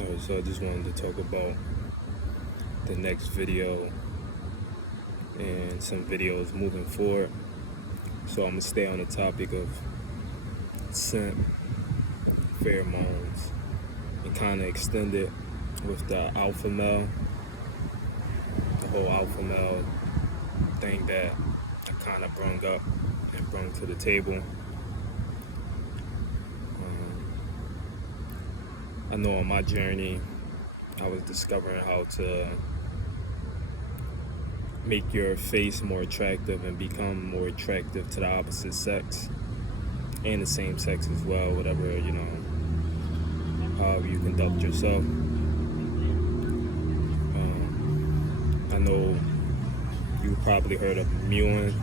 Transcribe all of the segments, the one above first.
So I just wanted to talk about the next video and some videos moving forward. So I'm gonna stay on the topic of scent, pheromones, and kind of extend it with the alpha male, the whole alpha male thing that I kind of brung up and brung to the table. I know on my journey, I was discovering how to make your face more attractive and become more attractive to the opposite sex and the same sex as well, whatever, however you conduct yourself. I know you probably heard of mewing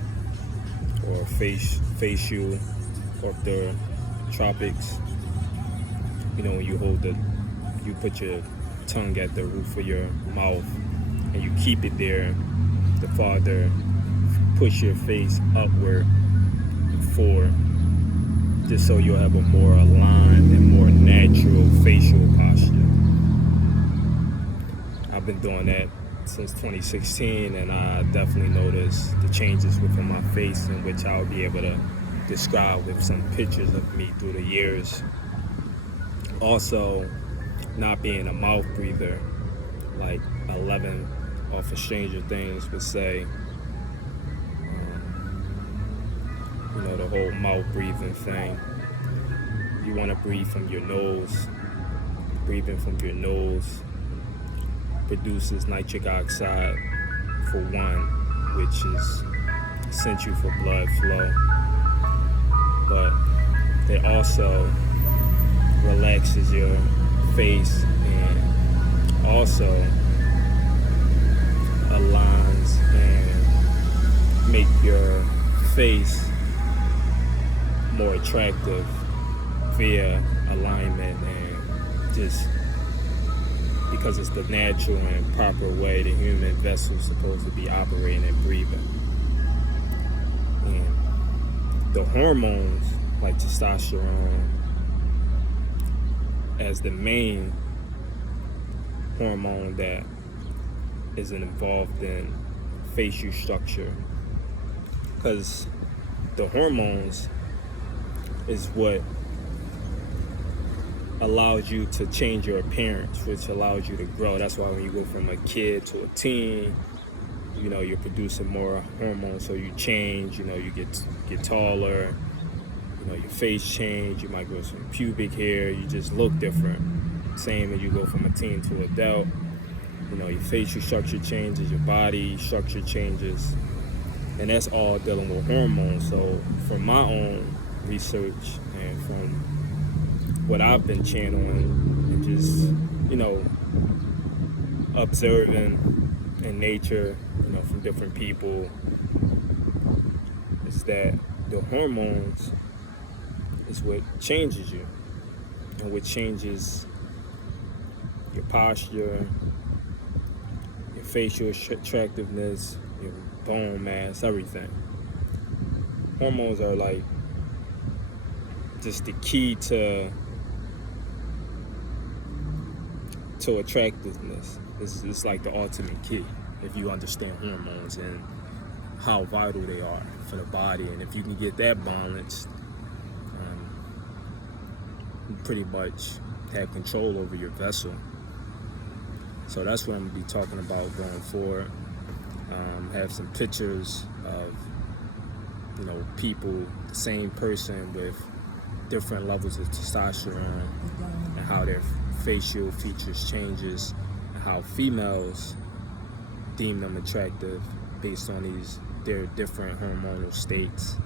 or facial or the tropics. When you put your tongue at the roof of your mouth and you keep it there, the farther push your face upward and forward, just so you'll have a more aligned and more natural facial posture. I've been doing that since 2016, and I definitely noticed the changes within my face, in which I'll be able to describe with some pictures of me through the years. Also, not being a mouth breather, like 11 off of Stranger Things would say, the whole mouth breathing thing. You want to breathe from your nose. Breathing from your nose produces nitric oxide, for one, which is essential for blood flow. But it also relaxes your face and also aligns and make your face more attractive via alignment, and just because it's the natural and proper way the human vessel is supposed to be operating and breathing. And the hormones like testosterone as the main hormone that is involved in facial structure, because the hormones is what allows you to change your appearance, which allows you to grow. That's why when you go from a kid to a teen, you're producing more hormones, so you change. You get taller. Your face change. You might grow some pubic hair. You just look different. Same as you go from a teen to adult. Your facial structure changes. Your body structure changes, and that's all dealing with hormones. So from my own research and from what I've been channeling and just observing in nature, from different people, is that the hormones is what changes you and what changes your posture, your facial attractiveness, your bone mass, everything. Hormones are like just the key to attractiveness. It's like the ultimate key if you understand hormones and how vital they are for the body. And if you can get that balanced, you pretty much have control over your vessel. So that's what I'm going to be talking about going forward. Have some pictures of people, the same person with different levels of testosterone, and how their facial features changes, and how females deem them attractive based on their different hormonal states.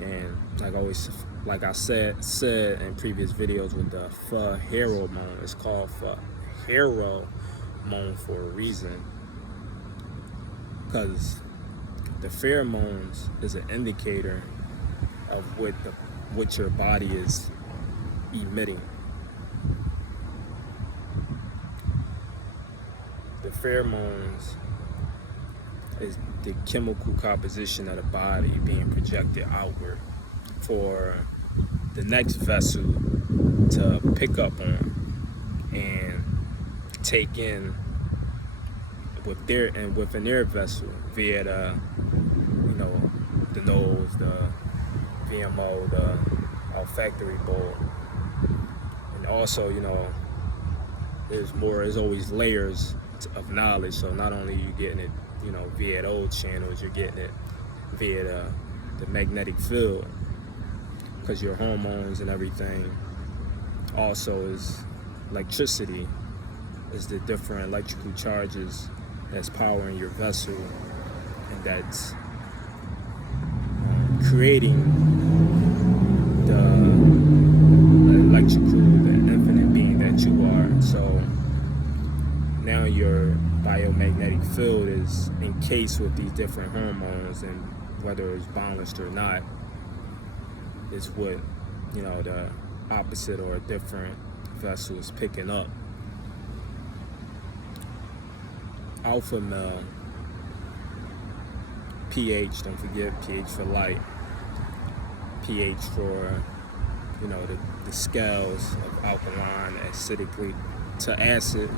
And like I said in previous videos with the pheromone, it's called pheromone for a reason, because the pheromones is an indicator of what your body is emitting. The pheromones is the chemical composition of the body being projected outward for the next vessel to pick up on and take in within their vessel via the, the nose, the VMO, the olfactory bulb. And also, there's always layers of knowledge. So not only are you getting it, via those channels, you're getting it via the magnetic field, because your hormones and everything also is electricity, is the different electrical charges that's powering your vessel, and that's creating the infinite being that you are. So now your biomagnetic field is encased with these different hormones, and whether it's balanced or not is what, the opposite or a different vessel is picking up. Alpha male, pH, don't forget pH for light, pH for, the scales of alkaline, acidically to acid,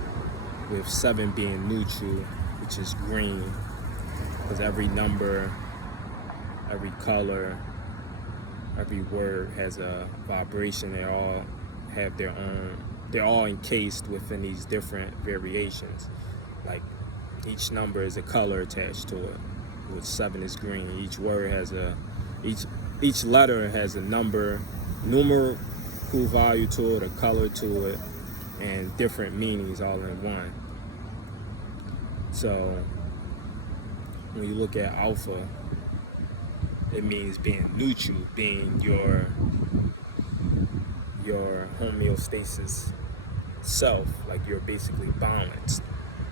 with 7 being neutral, which is green, because every number, every color, every word has a vibration. They all have their own, they're all encased within these different variations. Like each number is a color attached to it, with 7 is green. Each word has each letter has a numerical value to it, a color to it, and different meanings all in one. So when you look at alpha, it means being neutral, being your homeostasis self, like you're basically balanced.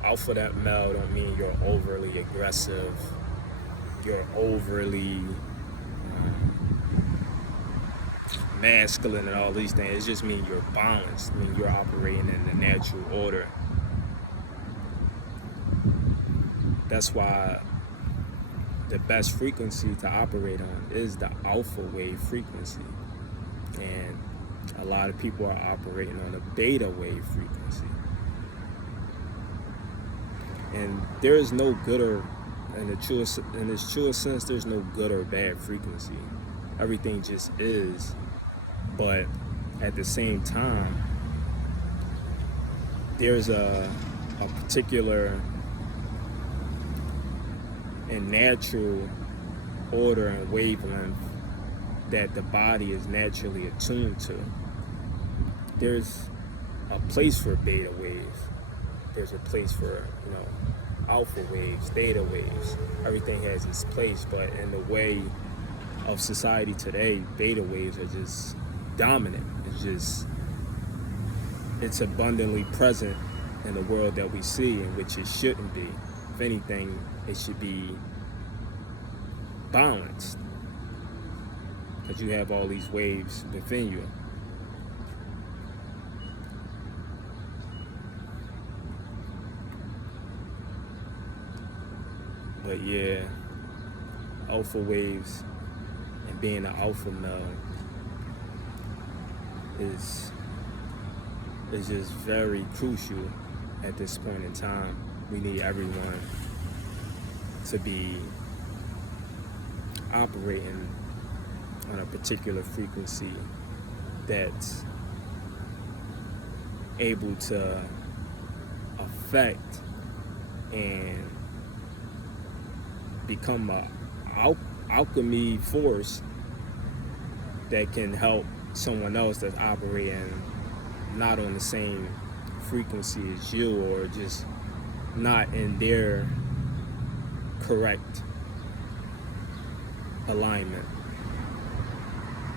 Alpha that male don't mean you're overly aggressive, you're overly masculine and all these things. It just means you're balanced, you're operating in the natural order. That's why the best frequency to operate on is the alpha wave frequency. And a lot of people are operating on a beta wave frequency. And there is no good or, in its truest sense, there's no good or bad frequency. Everything just is. But at the same time, there's a particular and natural order and wavelength that the body is naturally attuned to. There's a place for beta waves. There's a place for, alpha waves, theta waves. Everything has its place, but in the way of society today, beta waves are just dominant. It's abundantly present in the world that we see, in which it shouldn't be. If anything, it should be balanced, because you have all these waves within you. But yeah, alpha waves and being an alpha male is just very crucial at this point in time. We need everyone to be operating on a particular frequency that's able to affect and become a alchemy force that can help someone else that's operating not on the same frequency as you, or just not in their correct alignment.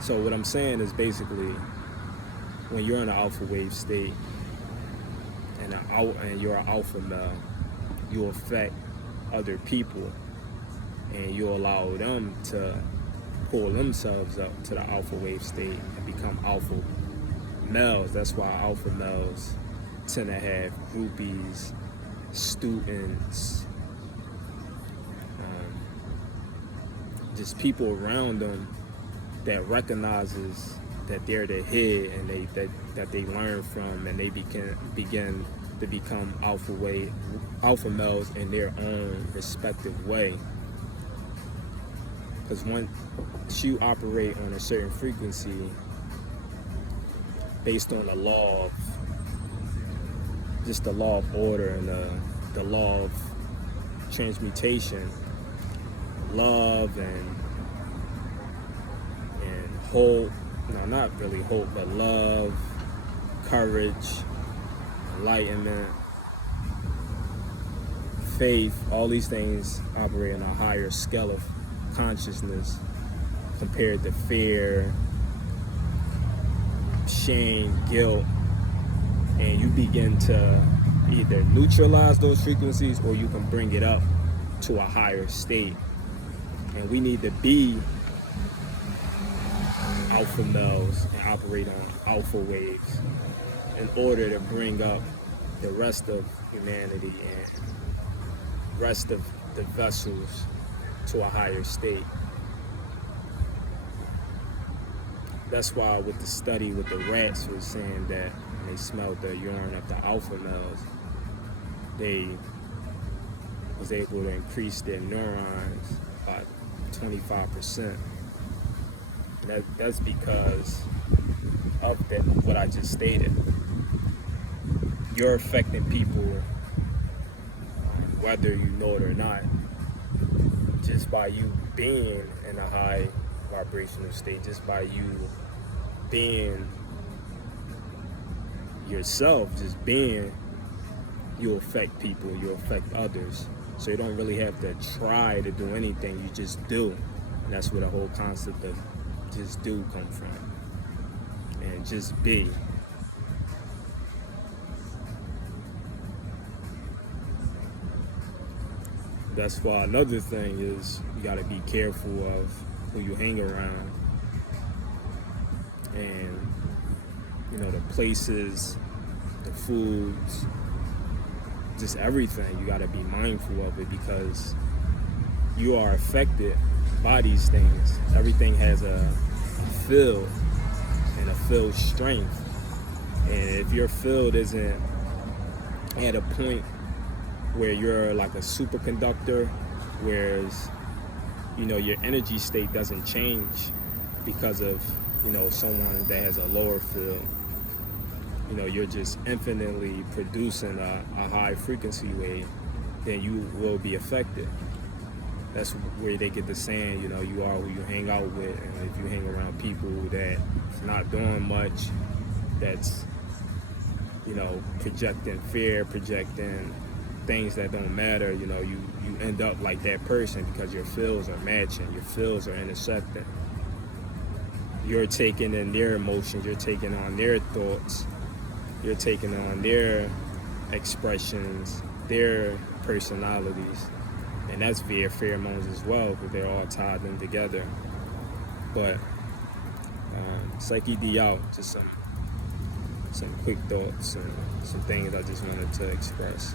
So what I'm saying is, basically, when you're in an alpha wave state and you're an alpha male, you affect other people, and you allow them to pull themselves up to the alpha wave state and become alpha males. That's why alpha males tend to have groupies, students, just people around them that recognizes that they're the head, and that they learn from, and they begin to become alpha males in their own respective way. Because once you operate on a certain frequency based on the law of order and the law of transmutation, love and hope, no, not really hope, but love, courage, enlightenment, faith, all these things operate on a higher scale of consciousness compared to fear, shame, guilt, and you begin to either neutralize those frequencies or you can bring it up to a higher state. And we need to be alpha males and operate on alpha waves in order to bring up the rest of humanity and rest of the vessels to a higher state. That's why with the study with the rats was saying that when they smelled the urine of the alpha males, they was able to increase their neurons by 25%. That's because of what I just stated. You're affecting people whether you know it or not, just by you being in a high vibrational state, just by you being yourself, just being, you affect people, you affect others. So you don't really have to try to do anything, you just do. And that's where the whole concept of just do come from. And just be. That's why another thing is you gotta be careful of who you hang around. And you know, the places, the foods, just everything, you gotta be mindful of it, because you are affected by these things. Everything has a field and a field strength. And if your field isn't at a point where you're like a superconductor, whereas, you know, your energy state doesn't change because of, you know, someone that has a lower field, you know, you're just infinitely producing a high frequency wave, then you will be affected. That's where they get the saying, you know, you are who you hang out with. And if you hang around people that's not doing much, that's, you know, projecting fear, projecting things that don't matter, you know, you end up like that person, because your fields are matching, your fields are intersecting. You're taking in their emotions, you're taking on their thoughts, you're taking on their expressions, their personalities. And that's via pheromones as well, because they're all tied in together. But Psyche D out, just some quick thoughts and some things I just wanted to express.